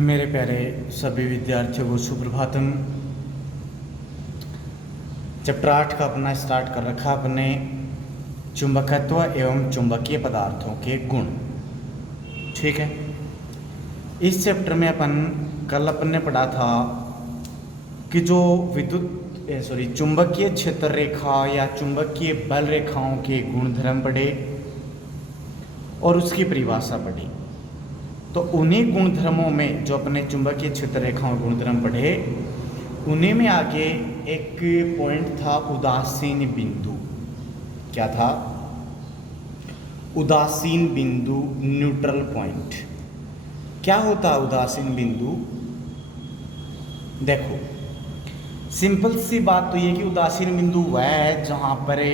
मेरे प्यारे सभी विद्यार्थियों को सुप्रभातम। चैप्टर 8 का अपना स्टार्ट कर रखा अपने चुंबकत्व एवं चुंबकीय पदार्थों के गुण। ठीक है, इस चैप्टर में कल अपन ने पढ़ा था कि जो चुंबकीय क्षेत्र रेखा या चुंबकीय बल रेखाओं के गुणधर्म पढ़े और उसकी परिभाषा पढ़ी। तो उन्हीं गुणधर्मों में जो अपने चुंबकीय क्षेत्र रेखाओं गुणधर्म पढ़े, उन्हीं में आगे एक पॉइंट था उदासीन बिंदु। क्या था? उदासीन बिंदु, न्यूट्रल पॉइंट। क्या होता उदासीन बिंदु? देखो, सिंपल सी बात तो ये कि उदासीन बिंदु वह है जहां पर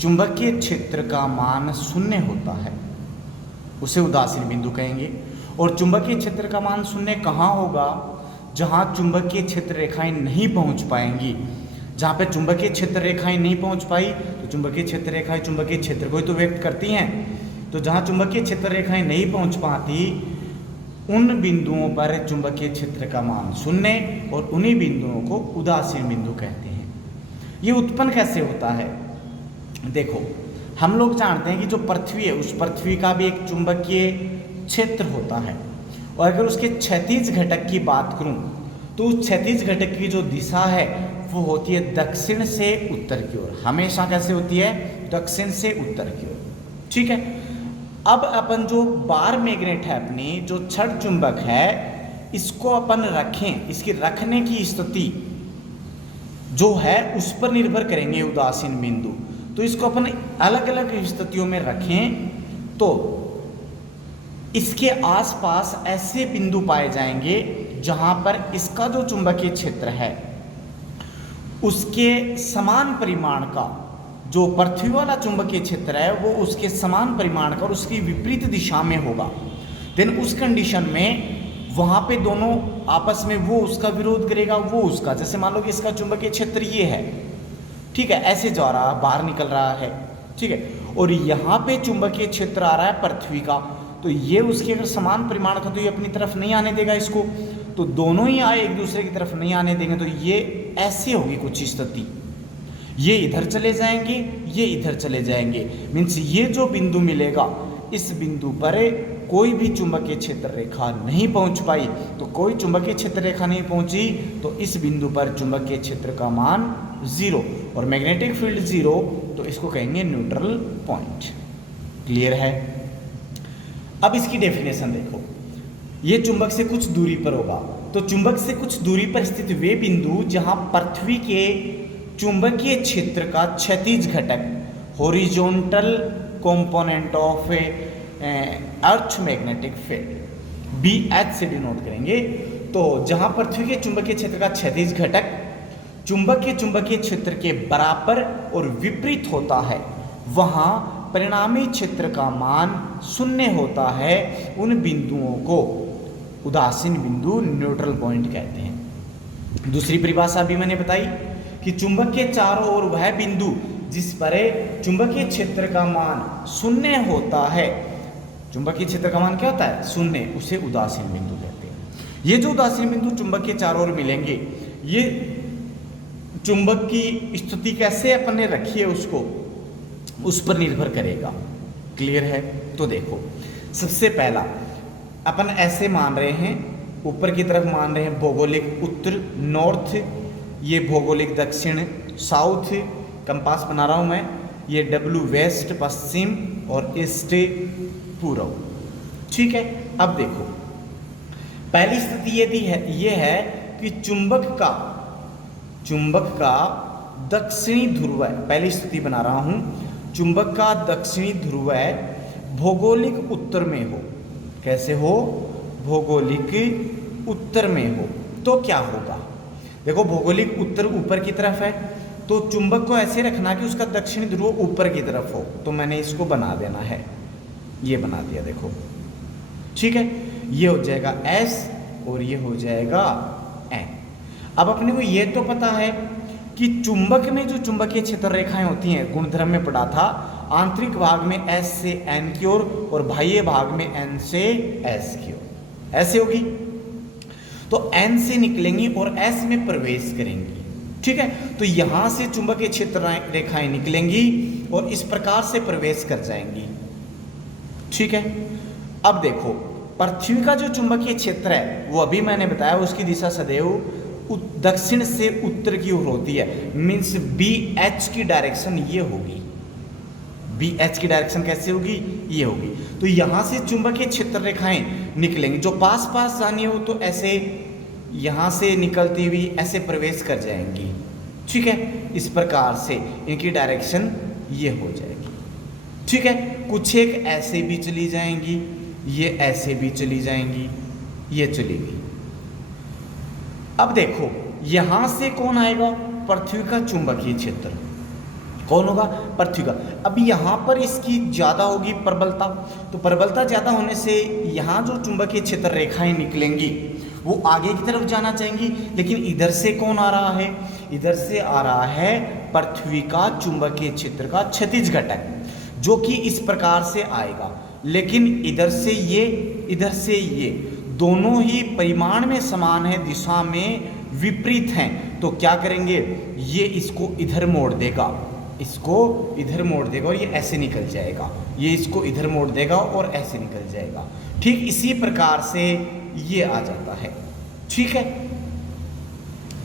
चुंबकीय क्षेत्र का मान शून्य होता है, उसे उदासीन बिंदु कहेंगे। और चुंबकीय क्षेत्र का मान शून्य कहाँ होगा? जहाँ चुंबकीय क्षेत्र रेखाएं नहीं पहुँच पाएंगी। जहाँ पे चुंबकीय क्षेत्र रेखाएं नहीं पहुँच पाई तो चुंबकीय क्षेत्र रेखाएं चुंबकीय क्षेत्र को ही तो व्यक्त करती हैं। तो जहाँ चुंबकीय क्षेत्र रेखाएं नहीं पहुँच पाती, उन बिंदुओं पर चुंबकीय क्षेत्र का मान शून्य, और उन्हीं बिंदुओं को उदासीन बिंदु कहते हैं। ये उत्पन्न कैसे होता है? देखो, हम लोग जानते हैं कि जो पृथ्वी है, उस पृथ्वी का भी एक चुंबकीय क्षेत्र होता है। और अगर उसके क्षैतिज घटक की बात करूं तो उस क्षैतिज घटक की जो दिशा है वो होती है दक्षिण से उत्तर की ओर। हमेशा कैसे होती है? दक्षिण से उत्तर की ओर। ठीक है, अब अपन जो बार मैग्नेट है, अपनी जो छड़ चुंबक है, इसको अपन रखें, इसकी रखने की स्थिति जो है उस पर निर्भर करेंगे उदासीन बिंदु। तो इसको अपन अलग अलग स्थितियों में रखें तो इसके आसपास ऐसे बिंदु पाए जाएंगे जहां पर इसका जो चुंबकीय क्षेत्र है उसके समान परिमाण का, जो पृथ्वी वाला चुंबकीय क्षेत्र है वो उसके समान परिमाण का और उसकी विपरीत दिशा में होगा। देन उस कंडीशन में वहां पे दोनों आपस में, वो उसका विरोध करेगा, वो उसका। जैसे मान लो कि इसका चुंबकीय क्षेत्र ये है, ठीक है, ऐसे जा रहा, बाहर निकल रहा है, ठीक है, और यहाँ पे चुंबकीय क्षेत्र आ रहा है पृथ्वी का, तो ये उसके अगर समान परिमाण का, तो ये अपनी तरफ नहीं आने देगा इसको, तो दोनों ही आए एक दूसरे की तरफ नहीं आने देंगे। तो ये ऐसी होगी कुछ स्थिति, ये इधर चले जाएंगे, ये इधर चले जाएंगे। मीन्स ये जो बिंदु मिलेगा, इस बिंदु पर कोई भी चुंबकीय क्षेत्र रेखा नहीं पहुंच पाई, तो कोई चुंबकीय क्षेत्र रेखा नहीं पहुंची तो इस बिंदु पर चुंबकीय क्षेत्र का मान 0 और मैग्नेटिक फील्ड 0, तो इसको कहेंगे न्यूट्रल पॉइंट। क्लियर है? अब इसकी डेफिनेशन देखो, ये चुंबक से कुछ दूरी पर होगा, तो चुंबक से कुछ दूरी पर स्थित वे बिंदु जहां पृथ्वी के चुंबकीय क्षेत्र का क्षैतिज घटक, horizontal component of earth magnetic field, BH से डिनोट करेंगे। तो जहां पृथ्वी के चुंबकीय क्षेत्र का क्षैतिज घटक चुंबकीय क्षेत्र के बराबर और विपरीत होता है, वहां परिणामी क्षेत्र का मान शून्य होता है। उन बिंदुओं को उदासीन बिंदु, न्यूट्रल पॉइंट कहते हैं। दूसरी परिभाषा भी मैंने बताई कि चुंबक के चारों ओर वह बिंदु जिस पर चुंबकीय क्षेत्र का मान शून्य होता है, चुंबकीय क्षेत्र का मान क्या होता है? शून्य, उसे उदासीन बिंदु कहते हैं। ये जो उदासीन बिंदु चुंबक के चारों ओर मिलेंगे, ये चुंबक की स्थिति कैसे अपन ने रखी है उसको, उस पर निर्भर करेगा। क्लियर है? तो देखो, सबसे पहला अपन ऐसे मान रहे हैं, ऊपर की तरफ मान रहे हैं भौगोलिक उत्तर नॉर्थ, ये भौगोलिक दक्षिण साउथ, कंपास बना रहा हूं मैं, ये W वेस्ट पश्चिम और ईस्ट पूर्व। ठीक है, अब देखो, पहली स्थिति ये है कि चुंबक का दक्षिणी ध्रुव है, पहली स्थिति बना रहा हूं, चुंबक का दक्षिणी ध्रुव भौगोलिक उत्तर में हो। कैसे हो? भौगोलिक उत्तर में हो तो क्या होगा? देखो, भौगोलिक उत्तर ऊपर की तरफ है, तो चुंबक को ऐसे रखना कि उसका दक्षिणी ध्रुव ऊपर की तरफ हो। तो मैंने इसको बना देना है, ये बना दिया, देखो, ठीक है, ये हो जाएगा S और ये हो जाएगा N। अब अपने को ये तो पता है कि चुंबक में जो चुंबकीय क्षेत्र रेखाएं होती हैं, गुणधर्म में पढ़ा था, आंतरिक भाग में S से N की ओर और बाह्य भाग में N से S की ओर, ऐसे होगी। तो एन से निकलेंगी और एस में प्रवेश करेंगी। ठीक है, तो यहां से चुंबकीय क्षेत्र रेखाएं निकलेंगी और इस प्रकार से प्रवेश कर जाएंगी। ठीक है, अब देखो पृथ्वी का जो चुंबकीय क्षेत्र है वो अभी मैंने बताया उसकी दिशा सदैव दक्षिण से उत्तर की ओर होती है, मीन्स बी एच की डायरेक्शन ये होगी। बी एच की डायरेक्शन कैसे होगी, ये होगी। तो यहां से चुंबकीय क्षेत्र रेखाएं निकलेंगी, जो पास पास जानी हो तो ऐसे यहां से निकलती हुई ऐसे प्रवेश कर जाएंगी। ठीक है, इस प्रकार से इनकी डायरेक्शन ये हो जाएगी। ठीक है, कुछ एक ऐसे भी चली जाएंगी, ये ऐसे भी चली जाएंगी, ये चली गई। अब देखो यहां से कौन आएगा, पृथ्वी का चुंबकीय क्षेत्र कौन होगा, पृथ्वी का। अब यहाँ पर इसकी ज़्यादा होगी प्रबलता, तो प्रबलता ज़्यादा होने से यहाँ जो चुंबकीय क्षेत्र रेखाएं निकलेंगी वो आगे की तरफ जाना चाहेंगी, लेकिन इधर से कौन आ रहा है, इधर से आ रहा है पृथ्वी का चुंबकीय क्षेत्र का क्षैतिज घटक, जो कि इस प्रकार से आएगा। लेकिन इधर से ये, इधर से ये दोनों ही परिमाण में समान है, दिशा में विपरीत हैं। तो क्या करेंगे, ये इसको इधर मोड़ देगा, इसको इधर मोड़ देगा और ये ऐसे निकल जाएगा, ये इसको इधर मोड़ देगा और ऐसे निकल जाएगा। ठीक इसी प्रकार से ये आ जाता है। ठीक है,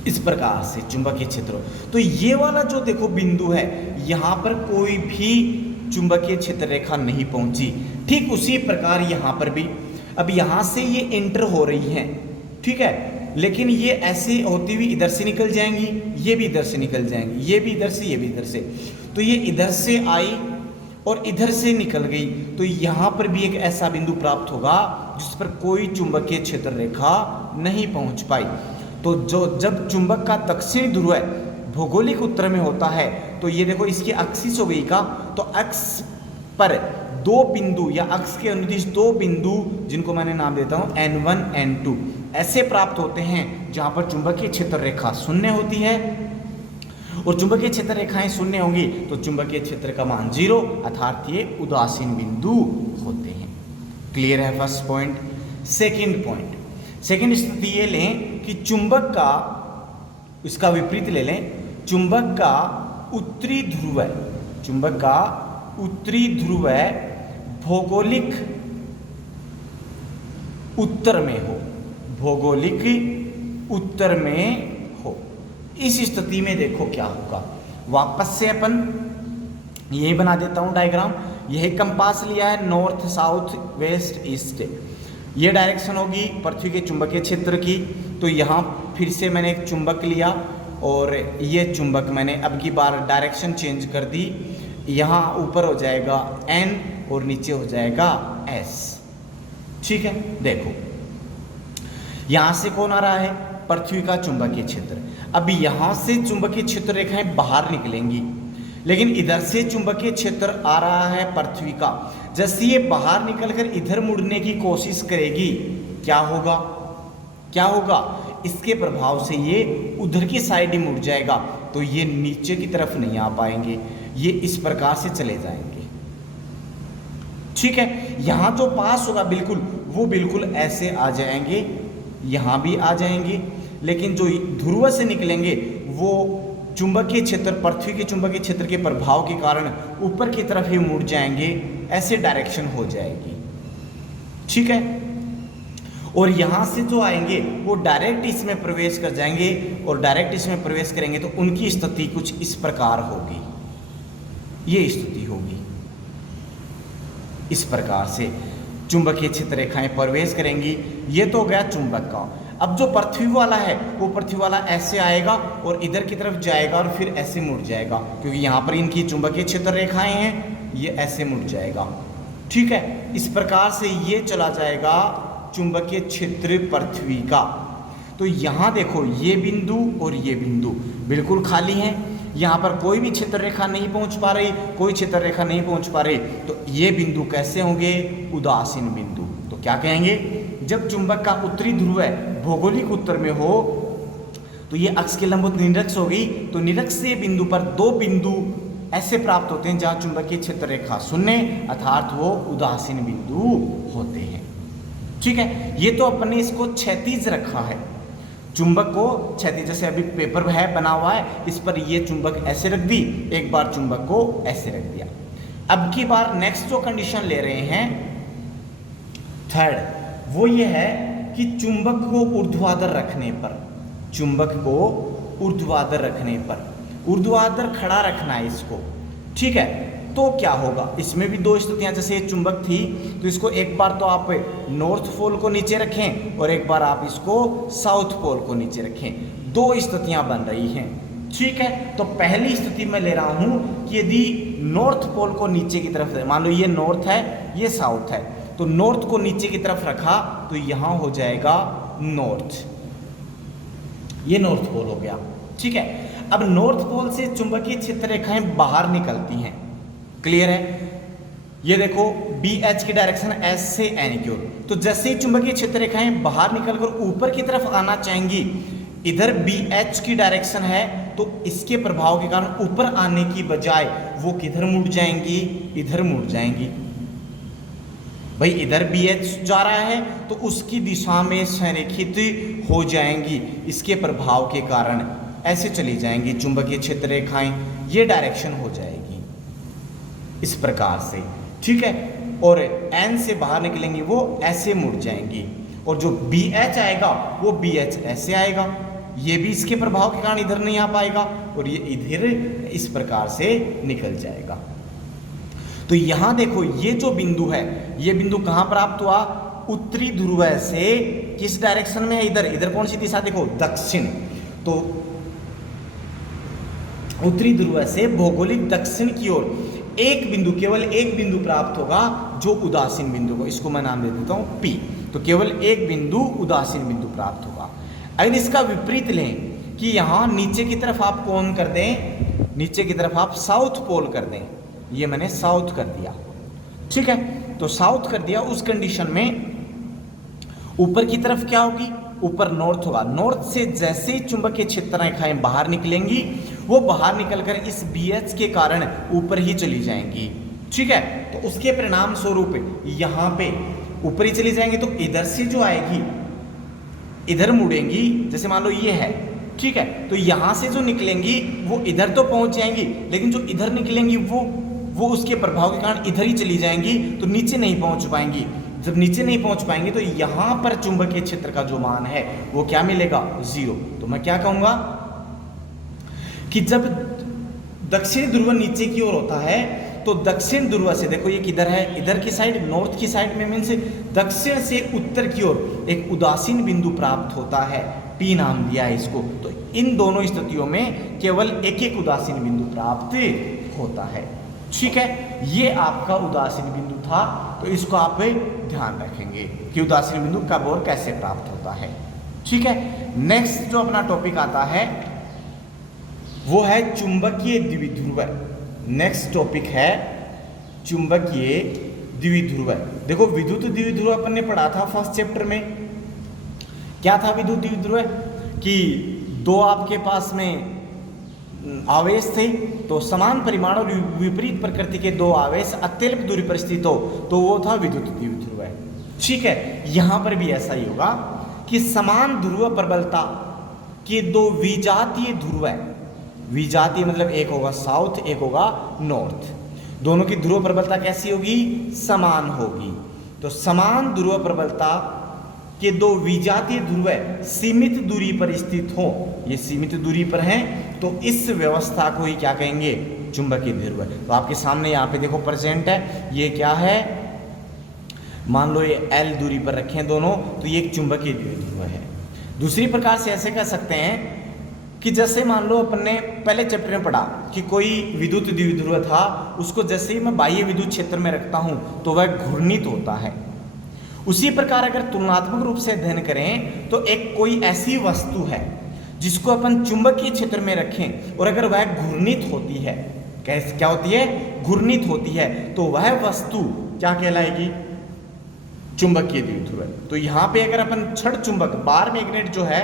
इस प्रकार से चुंबकीय क्षेत्र। तो ये वाला जो देखो बिंदु है, यहाँ पर कोई भी चुंबकीय क्षेत्र रेखा नहीं पहुंची। ठीक उसी प्रकार यहाँ पर भी, अब यहाँ से ये एंटर हो रही हैं, ठीक है, लेकिन ये ऐसे होती हुई इधर से निकल जाएंगी, ये भी इधर से निकल जाएंगी, ये भी इधर से, ये भी इधर से। तो ये इधर से आई और इधर से निकल गई, तो यहाँ पर भी एक ऐसा बिंदु प्राप्त होगा जिस पर कोई चुंबकीय क्षेत्र रेखा नहीं पहुँच पाई। तो जब चुंबक का दक्षिणी ध्रुव भौगोलिक उत्तर में होता है, तो ये देखो इसकी एक्सिस हो गई का, तो अक्ष पर दो बिंदु या अक्ष के अनुदिश दो बिंदु, जिनको मैंने नाम देता हूँ N1 N2, ऐसे प्राप्त होते हैं जहाँ पर चुंबकीय क्षेत्र रेखा शून्य होती है। और चुंबकीय क्षेत्र रेखाएं शून्य होंगी तो चुंबकीय क्षेत्र का मान 0, अर्थात ये उदासीन बिंदु होते हैं। क्लियर है first point. Second point, second स्थिति ये लें कि चुंबक का, इसका विपरीत ले लें, चुंबक का उत्तरी ध्रुव, चुंबक का उत्तरी ध्रुव भौगोलिक उत्तर में हो, भौगोलिक उत्तर में हो। इस स्थिति में देखो क्या होगा, वापस से अपन यही बना देता हूं डायग्राम। यही कंपास लिया है, नॉर्थ साउथ वेस्ट ईस्ट, ये डायरेक्शन होगी पृथ्वी के चुंबकीय क्षेत्र की। तो यहाँ फिर से मैंने एक चुंबक लिया और ये चुंबक मैंने अब की बार डायरेक्शन चेंज कर दी, यहाँ ऊपर हो जाएगा N और नीचे हो जाएगा S। ठीक है, देखो यहाँ से कौन आ रहा है, पृथ्वी का चुंबकीय क्षेत्र। अब यहाँ से चुंबकीय क्षेत्र रेखाएं बाहर निकलेंगी, लेकिन इधर से चुंबकीय क्षेत्र आ रहा है पृथ्वी का। जैसे ये बाहर निकलकर इधर मुड़ने की कोशिश करेगी, क्या होगा, क्या होगा, इसके प्रभाव से ये उधर की साइड ही मुड़ जाएगा, तो ये नीचे की तरफ नहीं आ पाएंगे, ये इस प्रकार से चले जाएंगे। ठीक है, यहाँ जो पास होगा बिल्कुल, वो बिल्कुल ऐसे आ जाएंगे, यहाँ भी आ जाएंगे, लेकिन जो ध्रुव से निकलेंगे वो चुंबकीय क्षेत्र, पृथ्वी के चुंबकीय क्षेत्र के प्रभाव के कारण ऊपर की तरफ ही मुड़ जाएंगे, ऐसे डायरेक्शन हो जाएगी। ठीक है, और यहाँ से जो आएंगे वो डायरेक्ट इसमें प्रवेश कर जाएंगे, और डायरेक्ट इसमें प्रवेश करेंगे तो उनकी स्थिति कुछ इस प्रकार होगी, ये स्थिति होगी। इस प्रकार से चुंबकीय क्षेत्र रेखाएं प्रवेश करेंगी। ये तो हो गया चुंबक का। अब जो पृथ्वी वाला है, वो पृथ्वी वाला ऐसे आएगा और इधर की तरफ जाएगा और फिर ऐसे मुड़ जाएगा, क्योंकि यहाँ पर इनकी चुंबकीय क्षेत्र रेखाएं हैं, ये ऐसे मुड़ जाएगा। ठीक है, इस प्रकार से ये चला जाएगा चुंबकीय क्षेत्र पृथ्वी का। तो यहाँ देखो ये बिंदु और ये बिंदु बिल्कुल खाली हैं, यहाँ पर कोई भी क्षेत्र रेखा नहीं पहुँच पा रही, कोई क्षेत्र रेखा नहीं पहुँच पा रही, तो ये बिंदु कैसे होंगे, उदासीन बिंदु। तो क्या कहेंगे, जब चुंबक का उत्तरी ध्रुव भौगोलिक उत्तर में हो तो ये अक्ष के लंबवत निरक्ष हो गई, तो निरक्ष से बिंदु पर दो बिंदु ऐसे प्राप्त होते हैं जहाँ चुंबकीय क्षेत्र रेखा शून्य, अर्थात वो उदासीन बिंदु होते हैं। ठीक है, ये तो अपने इसको क्षैतिज रखा है, चुंबक को क्षैतिज, जैसे अभी पेपर है बना हुआ है, इस पर ये चुंबक ऐसे रख दी, एक बार चुंबक को ऐसे रख दिया। अब की बार नेक्स्ट जो कंडीशन ले रहे हैं थर्ड, वो ये है कि चुंबक को ऊर्ध्वाधर रखने पर, चुंबक को ऊर्ध्वाधर रखने पर, ऊर्ध्वाधर खड़ा रखना है इसको, ठीक है। तो क्या होगा, इसमें भी दो स्थितियां, जैसे ये चुंबक थी तो इसको एक बार तो आप नॉर्थ पोल को नीचे रखें और एक बार आप इसको साउथ पोल को नीचे रखें, दो स्थितियां बन रही हैं, ठीक है। तो पहली स्थिति में ले रहा हूं कि यदि नॉर्थ पोल को नीचे की तरफ, मान लो ये नॉर्थ है ये साउथ है, तो नॉर्थ को नीचे की तरफ रखा तो यहां हो जाएगा नॉर्थ, ये नॉर्थ पोल हो गया, ठीक है। अब नॉर्थ पोल से चुंबकीय क्षेत्र रेखाएं बाहर निकलती हैं, क्लियर है। ये देखो BH की डायरेक्शन S से N की ओर, तो जैसे ही चुंबकीय क्षेत्र रेखाएं बाहर निकलकर ऊपर की तरफ आना चाहेंगी, इधर BH की डायरेक्शन है तो इसके प्रभाव के कारण ऊपर आने की बजाय वो किधर मुड़ जाएंगी, इधर मुड़ जाएंगी। भाई इधर BH जा रहा है तो उसकी दिशा में संरेखित हो जाएंगी, इसके प्रभाव के कारण ऐसे चली जाएंगी चुंबकीय क्षेत्र रेखाएं, ये डायरेक्शन हो जाएगी इस प्रकार से, ठीक है। और N से बाहर निकलेंगी वो ऐसे मुड़ जाएंगी, और जो BH आएगा वो BH ऐसे आएगा, ये भी इसके प्रभाव के कारण इधर नहीं आ पाएगा और ये इधर इस प्रकार से निकल जाएगा। तो यहां देखो ये जो बिंदु है, ये बिंदु कहां प्राप्त हुआ, उत्तरी ध्रुव से किस डायरेक्शन में है, इधर, इधर कौन सी दिशा, देखो दक्षिण, तो उत्तरी ध्रुव से भौगोलिक दक्षिण की ओर एक बिंदु, केवल एक बिंदु प्राप्त होगा जो उदासीन बिंदु को, इसको मैं नाम दे देता हूं P, तो केवल एक बिंदु उदासीन बिंदु प्राप्त होगा। अगर इसका विपरीत लें कि यहां नीचे की तरफ आप कौन कर दें, नीचे की तरफ आप साउथ पोल कर दें, ये मैंने साउथ कर दिया, ठीक है। तो साउथ कर दिया, उस कंडीशन में ऊपर की तरफ क्या होगी, ऊपर नॉर्थ होगा, नॉर्थ से जैसे ही चुंबकीय क्षेत्र रेखाएं बाहर निकलेंगी वो बाहर निकलकर इस BH के कारण ऊपर ही चली जाएंगी, ठीक है। तो उसके परिणाम स्वरूप यहां पे ऊपर ही चली जाएंगी, तो इधर से जो आएगी इधर मुड़ेंगी, जैसे मान लो ये है, ठीक है, तो यहां से जो निकलेंगी वो इधर तो पहुंच जाएंगी, लेकिन जो इधर निकलेंगी वो उसके प्रभाव के कारण इधर ही चली जाएंगी, तो नीचे नहीं पहुंच पाएंगी। जब नीचे नहीं पहुंच पाएंगे तो यहां पर चुंबकीय क्षेत्र का जो मान है वो क्या मिलेगा, 0। तो मैं क्या कहूंगा कि जब दक्षिण ध्रुव नीचे की ओर होता है तो दक्षिण ध्रुव से, देखो ये किधर है, इधर की साइड, नॉर्थ की साइड में, मीन्स दक्षिण से उत्तर की ओर एक उदासीन बिंदु प्राप्त होता है, P नाम दिया है इसको। तो इन दोनों स्थितियों में केवल एक एक उदासीन बिंदु प्राप्त होता है, ठीक है। ये आपका उदासीन बिंदु था, तो इसको आप ध्यान रखेंगे कि उदासीन बिंदु कब और कैसे प्राप्त होता है, ठीक है। नेक्स्ट जो अपना टॉपिक आता है वो है चुंबकीय द्विध्रुव। नेक्स्ट टॉपिक है चुंबकीय द्विध्रुव। देखो विद्युत द्विध्रुव अपन ने पढ़ा था फर्स्ट चैप्टर में। क्या था विद्युत द्विध्रुव, कि दो आपके पास में आवेश थे, तो समान परिमाण और विपरीत प्रकृति के दो आवेश अत्यल्प दूरी पर स्थित हो तो वो था विद्युत द्विध्रुव, ठीक है। यहां पर भी ऐसा ही होगा कि समान ध्रुव प्रबलता के दो विजातीय ध्रुव है, विजातीय मतलब एक होगा साउथ एक होगा नॉर्थ, दोनों की ध्रुव प्रबलता कैसी होगी, समान होगी। तो समान ध्रुव प्रबलता के दो विजातीय ध्रुव सीमित दूरी पर स्थित हो, ये सीमित दूरी पर हैं, तो इस व्यवस्था को ही क्या कहेंगे, चुंबकीय द्विध्रुव। तो आपके सामने यहाँ पे देखो प्रेजेंट है, ये क्या है, मान लो ये L दूरी पर रखें दोनों, तो ये एक चुंबकीय द्विध्रुव है। दूसरी प्रकार से ऐसे कह सकते हैं कि जैसे मान लो अपन ने पहले चैप्टर में पढ़ा कि कोई विद्युत द्विध्रुव था, उसको जैसे ही मैं बाह्य विद्युत क्षेत्र में रखता हूं तो वह घूर्णित होता है। उसी प्रकार अगर तुलनात्मक रूप से अध्ययन करें तो एक कोई ऐसी वस्तु है जिसको अपन चुंबकीय क्षेत्र में रखें और अगर वह घूर्णित होती है, क्या होती है, घूर्णित होती है, तो वह वस्तु क्या कहलाएगी, चुंबकीय द्विध्रुव। तो यहाँ पे अगर अपन छड़ चुंबक बार मैग्नेट जो है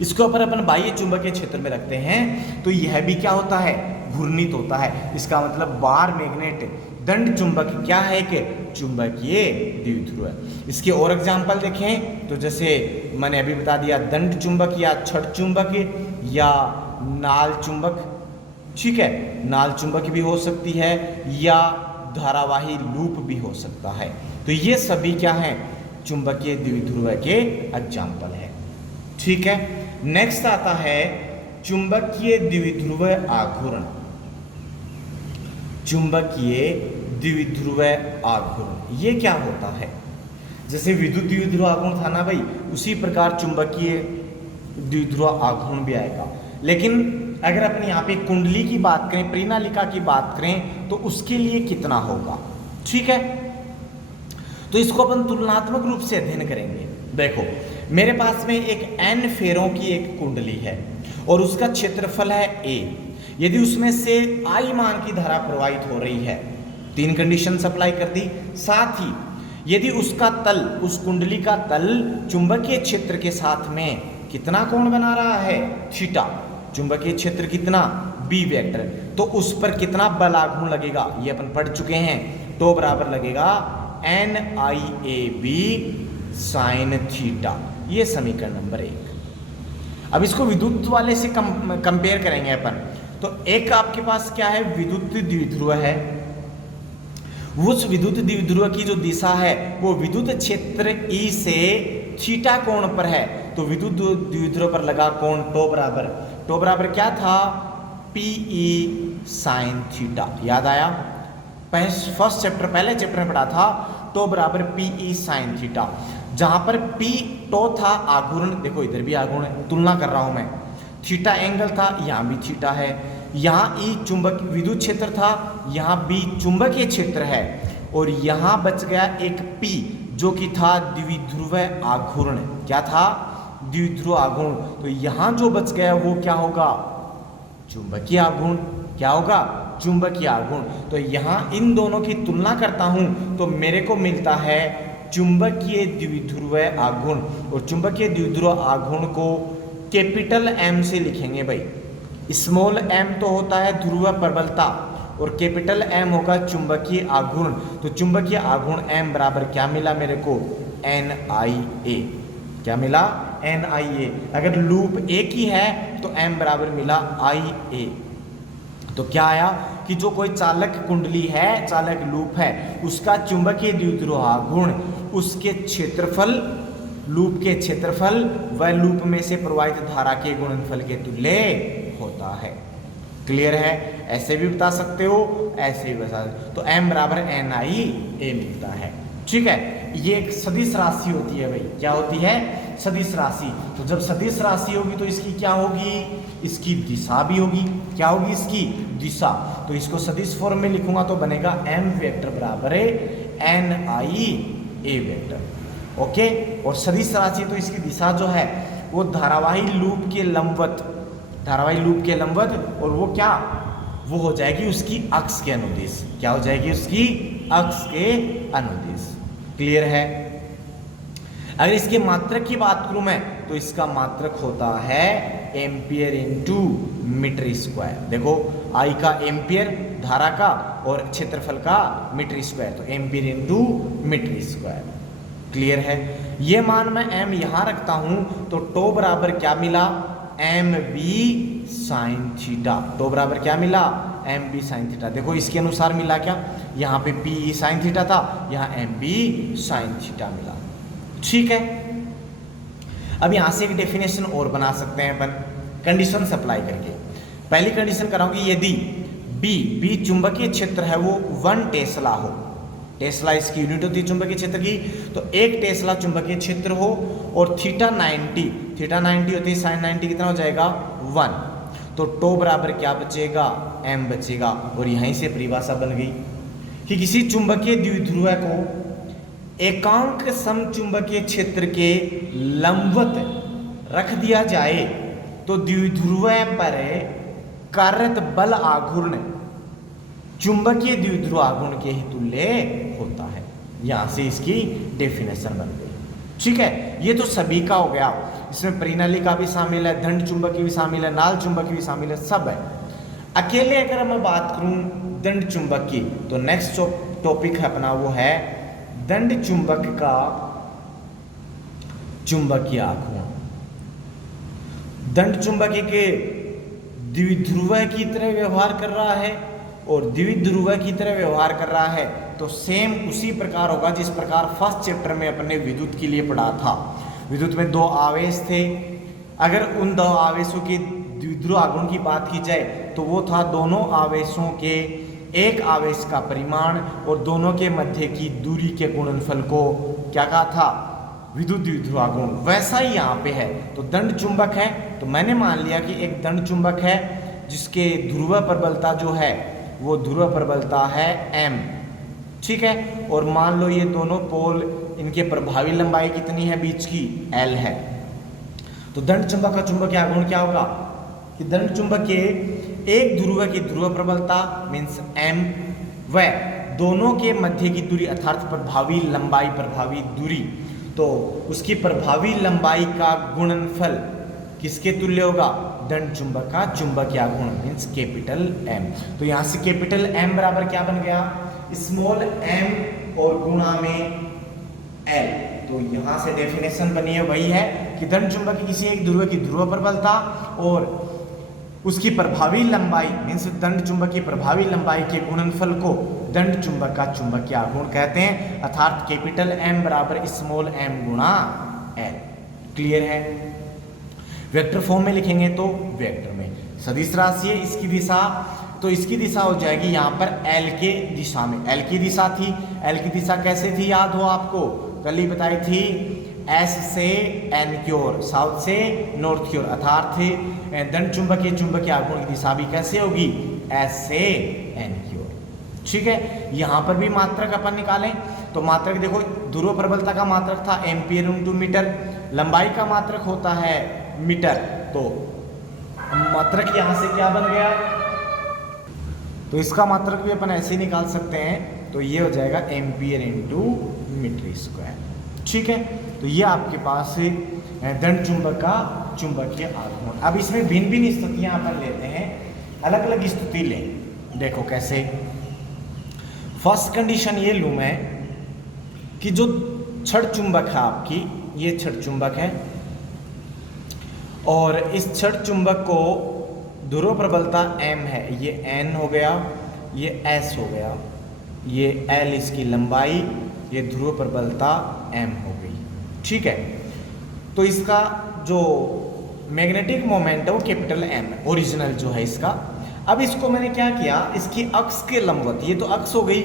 इसको अपन बाह्य चुंबकीय क्षेत्र में रखते हैं तो यह भी क्या होता है, घूर्णित होता है। इसका मतलब बार मैग्नेट दंड चुंबक क्या है कि चुंबकीय द्विध्रुव है। इसके और एग्जाम्पल देखें तो जैसे मैंने अभी बता दिया दंड चुंबक या छड़ चुंबक या नाल चुंबक, ठीक है, नाल चुंबक भी हो सकती है या धारावाही लूप भी हो सकता है। तो ये सभी क्या हैं, चुंबकीय द्विध्रुव के एग्जाम्पल है, ठीक है। नेक्स्ट आता है चुंबकीय द्विध्रुव आघूर्ण। चुंबकीय द्विध्रुव आघूर्ण ये क्या होता है? जैसे विद्युत द्विध्रुव आघूर्ण था ना भाई, उसी प्रकार चुंबकीय द्विध्रुव आघूर्ण भी आएगा। लेकिन अगर अपन यहाँ पे कुंडली की बात करें, परिनालिका की बात करें, तो उसके लिए कितना होगा, ठीक है। तो इसको अपन तुलनात्मक रूप से अध्ययन करेंगे। देखो मेरे पास में एक n फेरों की एक कुंडली है और उसका क्षेत्रफल है a। यदि उसमें से I मान की धारा प्रवाहित हो रही है, 3 कंडीशन अप्लाई कर दी। साथ ही यदि उसका तल, उस कुंडली का तल चुंबकीय क्षेत्र के साथ में कितना कोण बना रहा है, थीटा, चुंबकीय क्षेत्र कितना, B वेक्टर, तो उस पर कितना बल आघूर्ण लगेगा, ये अपन पढ़ चुके हैं। तो बराबर लगेगा NIAB साइन थीटा, ये समीकरण नंबर 1। अब इसको विद्युत वाले से कंपेयर करेंगे अपन। तो एक आपके पास क्या है, विद्युत द्विध्रुव है। उस विद्युत द्विध्रुव की जो दिशा है वो विद्युत क्षेत्र E से थीटा कोण पर है। तो विद्युत द्विध्रुव पर लगा कोण टो बराबर क्या था, PE साइन थीटा। याद आया, फर्स्ट चैप्टर, पहले चैप्टर में पढ़ा था, टो बराबर PE साइन थीटा। जहां पर P टो था आघूर्ण, देखो इधर भी आघूर्ण है, तुलना कर रहा हूं मैं, थीटा एंगल था, यहाँ भी थीटा है। यहाँ E चुंबक विद्युत क्षेत्र था, यहाँ B चुंबकीय क्षेत्र है, और यहाँ बच गया एक P जो कि था द्विध्रुव आघूर्ण। क्या था, द्विध्रुव आघूर्ण। तो यहाँ जो बच गया वो क्या होगा, चुंबकीय आघूर्ण। क्या होगा, चुंबकीय आघूर्ण। तो यहाँ इन दोनों की तुलना करता हूं तो मेरे को मिलता है चुंबकीय द्विध्रुव आघूर्ण। और चुंबकीय द्विध्रुव आघूर्ण को कैपिटल M से लिखेंगे भाई। स्मॉल m तो होता है ध्रुव प्रबलता और कैपिटल M होगा चुंबकीय आघूर्ण। तो चुंबकीय आघूर्ण M बराबर क्या मिला मेरे को, NIA। क्या मिला, NIA। अगर लूप एक ही है तो M बराबर मिला IA। तो क्या आया कि जो कोई चालक कुंडली है, चालक लूप है, उसका चुंबकीय द्विध्रुव आघूर्ण उसके क्षेत्रफल, लूप के क्षेत्रफल व लूप में से प्रवाहित धारा के गुणनफल के तुल्य होता है। क्लियर है, ऐसे भी बता सकते हो, ऐसे भी बता सकते हो। तो M बराबर NIA मिलता है, ठीक है। ये एक सदिश राशि होती है भाई। क्या होती है, सदिश राशि। तो जब सदिश राशि होगी तो इसकी क्या होगी, इसकी दिशा भी होगी। क्या होगी, इसकी दिशा। तो इसको सदिश फॉर्म में लिखूंगा तो बनेगा M वेक्टर बराबर NIA वेक्टर। ओके, और सदिश राशि तो इसकी दिशा जो है वो धारावाही लूप के लंबवत, धारावाही लूप के लंबवत, और वो क्या, वो हो जाएगी उसकी अक्ष के अनुदिश। क्या हो जाएगी, उसकी अक्ष के अनुदिश। क्लियर है। अगर इसके मात्रक की बात करूं मैं तो इसका मात्रक होता है एम्पियर इंटू मीटर स्क्वायर। देखो I का एम्पियर धारा का और क्षेत्रफल का मीटर स्क्वायर, तो ampere into metre square. Clear है। ये मान मैं M यहां रखता हूं तो टो बराबर क्या मिला, MB साइन थीटा। टो बराबर क्या मिला, MB साइन थीटा। देखो इसके अनुसार मिला क्या, यहाँ पे PE साइन थीटा था, यहाँ MB साइन थीटा मिला। ठीक है। अब यहाँ से एक डेफिनेशन और बना सकते हैं अपन कंडीशन अप्लाई करके। पहली कंडीशन कराऊंगी, यदि B चुंबकीय क्षेत्र है वो 1 टेस्ला हो, टेस्ला इसकी यूनिट होती है चुंबकीय क्षेत्र की, तो 1 टेस्ला चुंबकीय क्षेत्र हो और थीटा 90 होती है, साइन 90 कितना हो जाएगा 1, तो टो बराबर क्या बचेगा, M बचेगा। और यहीं से परिभाषा बन गई कि किसी चुंबकीय द्विध्रुव को एकांक समचुंबकीय क्षेत्र के लंबवत रख दिया जाए तो द्विध्रुव पर कार्यरत बल आघूर्ण चुंबकीय द्विध्रुव आघूर्ण के ही तुल्य होता है। यहां से इसकी डेफिनेशन बन गई। ठीक है, ये तो सभी का हो गया। इसमें परिनालिका भी शामिल है, दंड चुंबकीय भी शामिल है, नाल चुंबकीय भी शामिल है, सब है। अकेले अगर मैं बात करूं दंड चुंबकीय, तो नेक्स्ट जो टॉपिक है अपना वो है दंड चुंबक का चुंबकीय आघूर्ण। दंड चुंबक एक द्विध्रुव की तरह व्यवहार कर रहा है और द्विध्रुव की तरह व्यवहार कर रहा है, तो सेम उसी प्रकार होगा जिस प्रकार फर्स्ट चैप्टर में अपने विद्युत के लिए पढ़ा था। विद्युत में दो आवेश थे, अगर उन दो आवेशों के द्विध्रुव आघूर्ण की बात की जाए तो वो था दोनों आवेशों के एक आवेश का परिमाण और दोनों के मध्य की दूरी के गुणनफल को क्या कहा था, विद्युत द्विध्रुव आघूर्ण। वैसा ही यहाँ पे है, तो दंड चुंबक है, तो मैंने मान लिया कि एक दंड चुंबक है जिसके ध्रुव प्रबलता जो है वो ध्रुव प्रबलता है m, ठीक है। और मान लो ये दोनों पोल, इनके प्रभावी लंबाई कितनी है बीच की, l है। तो दंड चुंबक का चुंबकीय आघूर्ण क्या होगा कि दंड चुंबक के एक ध्रुव की ध्रुव प्रबलता मीन्स m व दोनों के मध्य की दूरी अर्थात प्रभावी लंबाई, प्रभावी दूरी, तो उसकी प्रभावी लंबाई का गुणनफल किसके तुल्य होगा, दंड चुंबक का चुंबकीय आघूर्ण मीन्स कैपिटल M। तो यहाँ से कैपिटल M बराबर क्या बन गया, स्मॉल m और गुणा में L। तो यहाँ से डेफिनेशन बनी है वही है कि दंड चुंबक की किसी एक ध्रुव की ध्रुव प्रबलता और उसकी प्रभावी लंबाई मीन्स दंड चुंबक की प्रभावी लंबाई के गुणनफल को दंड चुंबक का चुंबकीय आघूर्ण कहते हैं, अर्थात कैपिटल M बराबर स्मॉल m गुणा L। क्लियर है। वेक्टर फॉर्म में लिखेंगे तो वेक्टर में सदिश राशि है, इसकी दिशा, तो इसकी दिशा हो जाएगी यहाँ पर L के दिशा में। L की दिशा थी, L की दिशा कैसे थी याद हो आपको, कल ही बताई थी, S से N की ओर, साउथ से नॉर्थ की ओर, अर्थात दंड चुंबकीय चुंबकीय आघूर्ण की दिशा भी कैसे होगी, S से N की ओर, ठीक है। यहाँ पर भी मात्रक अपन निकालें तो मात्रक देखो, ध्रुव प्रबलता का मात्रक था एम्पियर इंटू मीटर, लंबाई का मात्रक होता है मीटर, तो मात्रक यहाँ से क्या बन गया, तो इसका मात्रक भी अपन ऐसे ही निकाल सकते हैं, तो ये हो जाएगा एम्पियर इंटू मीटर स्क्वायर, ठीक है। तो ये आपके पास दंड चुंबक का चुंबकीय आघूर्ण। अब इसमें भिन्न भिन्न स्थितियां अपन लेते हैं, अलग अलग स्थिति लें, देखो कैसे। फर्स्ट कंडीशन ये लूँ मैं कि जो छड़ चुंबक है आपकी, ये छड़ चुंबक है और इस छड़ चुंबक को ध्रुव प्रबलता m है, ये n हो गया, ये s हो गया, ये l इसकी लंबाई, ये ध्रुव प्रबलता m हो गई, ठीक है। तो इसका जो मैग्नेटिक मोमेंट है वो कैपिटल M है, ओरिजिनल जो है इसका। अब इसको मैंने क्या किया, इसकी अक्ष के लंबवत, ये तो अक्ष हो गई,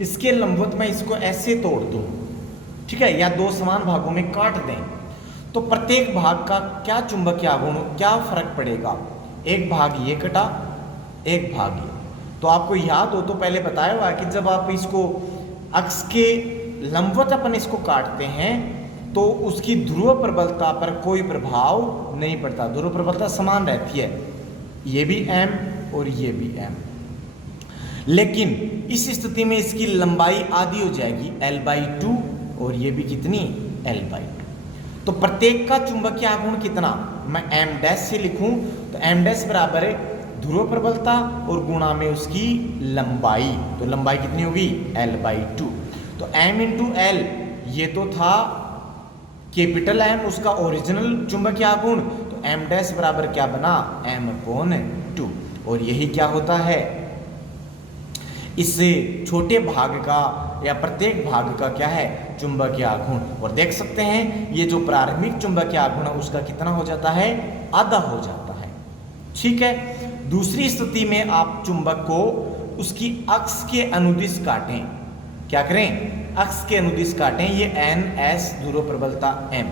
इसके लंबवत मैं इसको ऐसे तोड़ दूँ, ठीक है, या दो समान भागों में काट दें, तो प्रत्येक भाग का क्या चुंबकीय आघूर्ण, क्या फर्क पड़ेगा, एक भाग ये कटा, एक भाग ये। तो आपको याद हो तो पहले बताया हुआ कि जब आप इसको अक्ष के लंबवत अपन इसको काटते हैं तो उसकी ध्रुव प्रबलता पर कोई प्रभाव नहीं पड़ता, ध्रुव प्रबलता समान रहती है, ये भी m और ये भी m। लेकिन इस स्थिति में इसकी लंबाई आधी हो जाएगी l/2 और ये भी कितनी, l/2। तो प्रत्येक का चुंबकीय आघूर्ण कितना, मैं m डैश से लिखूं तो m डैश बराबर है ध्रुव प्रबलता और गुणा में उसकी लंबाई, तो लंबाई कितनी होगी, l/2। तो m इंटू l ये तो था कैपिटल M, उसका ओरिजिनल चुंबकीय आघूर्ण, तो m डैश बराबर क्या बना, m/2। और यही क्या होता है, इससे छोटे भाग का या प्रत्येक भाग का क्या है, चुंबकीय आघूर्ण। और देख सकते हैं ये जो प्रारंभिक चुंबकीय आघूर्ण है उसका कितना हो जाता है, आधा हो जाता है, ठीक है। दूसरी स्थिति में आप चुंबक को उसकी अक्ष के अनुदिश काटें, क्या करें, अक्ष के अनुदिश काटें, ये n s ध्रुव प्रबलता m,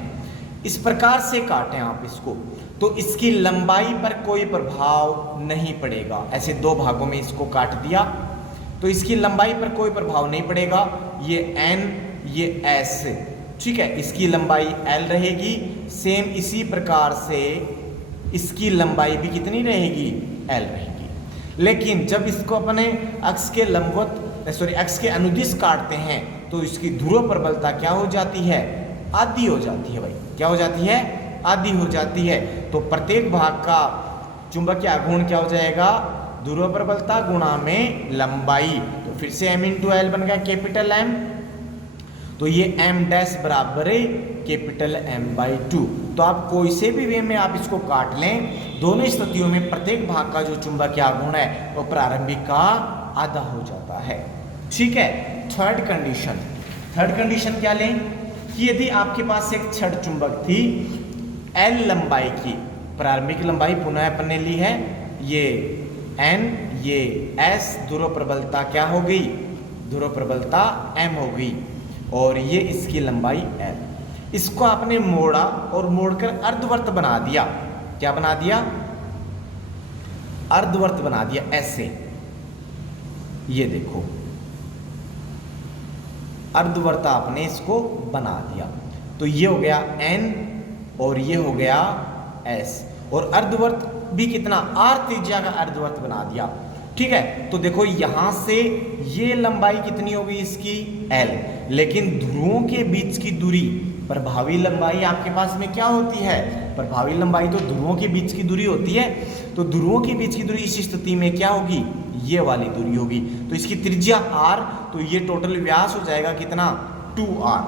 इस प्रकार से काटें आप इसको, तो इसकी लंबाई पर कोई प्रभाव नहीं पड़ेगा। ऐसे दो भागों में इसको काट दिया तो इसकी लंबाई पर कोई प्रभाव नहीं पड़ेगा, ये n ये s, ठीक है, इसकी लंबाई l रहेगी, सेम इसी प्रकार से इसकी लंबाई भी कितनी रहेगी, l रहेगी। लेकिन जब इसको अपने अक्ष के लंबवत अक्ष के अनुदिश काटते हैं तो इसकी ध्रुव प्रबलता क्या हो जाती है, आधी हो जाती है भाई, क्या हो जाती है, आधी हो जाती है। तो प्रत्येक भाग का चुंबकीय आघूर्ण क्या हो जाएगा, ध्रुव प्रबलता गुणा में लंबाई, तो फिर से m इंटू l बन गया कैपिटल M। तो ये m डैश बराबर है कैपिटल M/2। तो आप कोई से भी वे में आप इसको काट लें, दोनों स्थितियों में प्रत्येक भाग का जो चुंबकीय आघूर्ण है वो प्रारंभिक का आधा हो जाता है। ठीक है। थर्ड कंडीशन क्या लें कि यदि आपके पास एक छड़ चुंबक थी L लंबाई की, प्रारंभिक लंबाई पुनः अपन ने ली है, ये N, ये S, ध्रुव प्रबलता क्या हो गई, ध्रुव प्रबलता M हो गई, और ये इसकी लंबाई L। इसको आपने मोड़ा और मोड़कर अर्धवर्त बना दिया। क्या बना दिया, अर्धवर्त बना दिया ऐसे, ये देखो अर्धवर्त आपने इसको बना दिया। तो ये हो गया N और ये हो गया S, और अर्धवर्त भी कितना, R त्रिज्या का अर्धवर्त बना दिया। ठीक है। तो देखो यहां से ये लंबाई कितनी हो गई इसकी L, लेकिन ध्रुवों के बीच की दूरी, प्रभावी लंबाई आपके पास में क्या होती है, प्रभावी लंबाई तो ध्रुवों के बीच की दूरी होती है। तो ध्रुवों के बीच की दूरी इस स्थिति में क्या होगी, ये वाली दूरी होगी। तो इसकी त्रिज्या R, तो ये टोटल व्यास हो जाएगा कितना, 2R।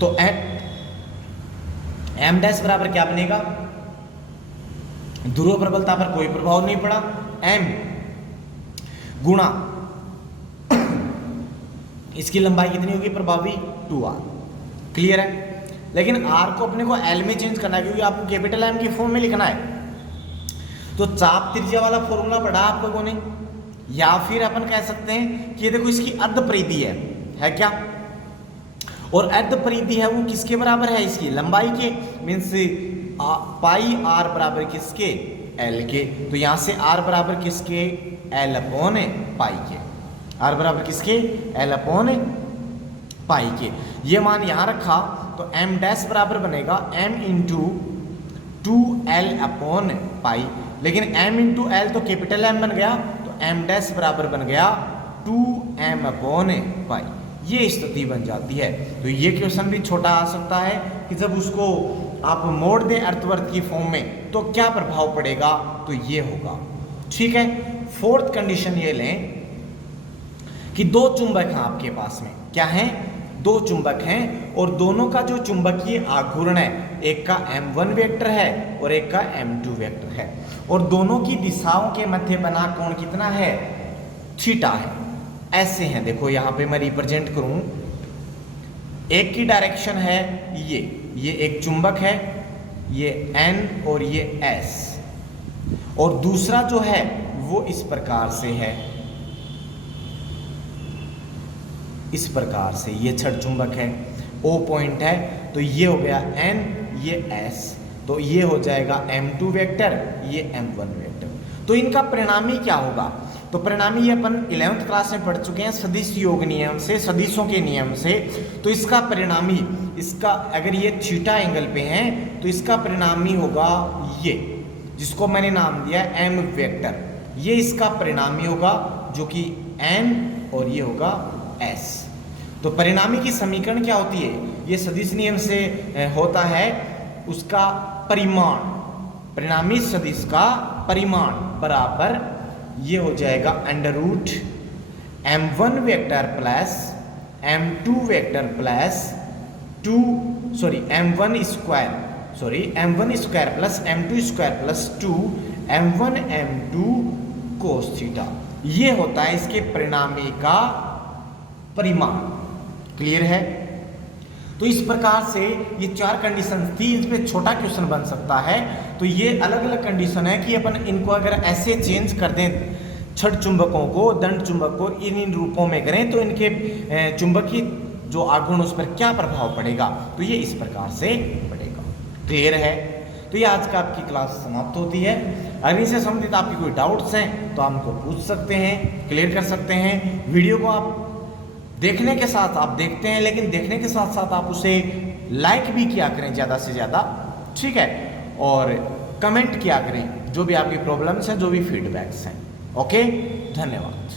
तो M डैश बराबर क्या बनेगा, ध्रुव प्रबलता पर कोई प्रभाव नहीं पड़ा, M गुणा इसकी लंबाई कितनी होगी प्रभावी, 2R। क्लियर है। लेकिन R को अपने को L में चेंज करना है, क्योंकि आपको कैपिटल M की फॉर्म में लिखना है। तो चाप त्रिज्या वाला फॉर्मूला पढ़ा आप लोगों ने, या फिर अपन कह सकते हैं कि ये देखो इसकी अर्ध परिधि है क्या, और अर्ध परिधि है वो किसके बराबर है, इसकी लंबाई के, मीन्स पाई R बराबर किसके, L के। तो यहां से R बराबर किसके, L अपॉन पाई के, R बराबर किसके, L अपॉन पाई के। ये मान यहां रखा तो M डैश बराबर बनेगा M into 2L upon pi, लेकिन M इंटू L तो कैपिटल M बन गया, तो M डैश बराबर बन गया 2M अपॉन पाई। ये स्थिति बन जाती है। तो ये क्वेश्चन भी छोटा आ सकता है कि जब उसको आप मोड़ दें अर्धवर्त की फॉर्म में तो क्या प्रभाव पड़ेगा, तो ये होगा। ठीक है। फोर्थ कंडीशन ये लें कि दो चुंबक हैं आपके पास में, क्या हैं, दो चुंबक हैं, और दोनों का जो चुंबकीय आघूर्ण है, एक का M1 वेक्टर है और एक का M2 वेक्टर है, और दोनों की दिशाओं के मध्य बना कोण कितना है, थीटा है। ऐसे हैं, देखो यहां पे मैं रिप्रेजेंट करूं, एक की डायरेक्शन है ये एक चुंबक है, ये N और ये S, और दूसरा जो है वो इस प्रकार से है, इस प्रकार से ये छड़ चुंबक है, O पॉइंट है, तो ये हो गया N, ये S, तो ये हो जाएगा M2 वेक्टर, ये M1 वेक्टर। तो इनका परिणामी क्या होगा, तो परिणामी ये अपन 11th क्लास में पढ़ चुके हैं सदिश योग नियम से, सदिशों के नियम से। तो इसका परिणामी, इसका अगर ये थीटा एंगल पे है तो इसका परिणामी होगा ये, जिसको मैंने नाम दिया M वेक्टर, ये इसका परिणामी होगा जो कि N, और ये होगा S। तो परिणामी की समीकरण क्या होती है, ये सदिश नियम से होता है उसका परिमाण, परिणामी सदिश का परिमाण बराबर ये हो जाएगा under root M1 vector plus M2 vector plus M1 square plus M2 square plus 2 M1 M2 cos theta. ये होता है इसके परिणामी का परिमाण। क्लियर है। तो इस प्रकार से ये चार कंडीशन थी, इस पे छोटा क्वेश्चन बन सकता है। तो ये अलग अलग कंडीशन है कि अपन इनको अगर ऐसे चेंज कर दें, छड़ चुंबकों को, दंड चुंबक को इन रूपों में करें तो इनके चुंबकीय जो आघूर्ण उस पर क्या प्रभाव पड़ेगा, तो ये इस प्रकार से पड़ेगा। क्लियर है। तो ये आज का आपकी क्लास समाप्त होती है। अगर इनसे संबंधित आपकी कोई डाउट्स हैं तो आप हमको पूछ सकते हैं, क्लियर कर सकते हैं। वीडियो को आप देखने के साथ आप देखते हैं, लेकिन देखने के साथ साथ आप उसे लाइक भी किया करें ज़्यादा से ज़्यादा, ठीक है, और कमेंट किया करें जो भी आपकी प्रॉब्लम्स हैं, जो भी फीडबैक्स हैं। ओके, धन्यवाद।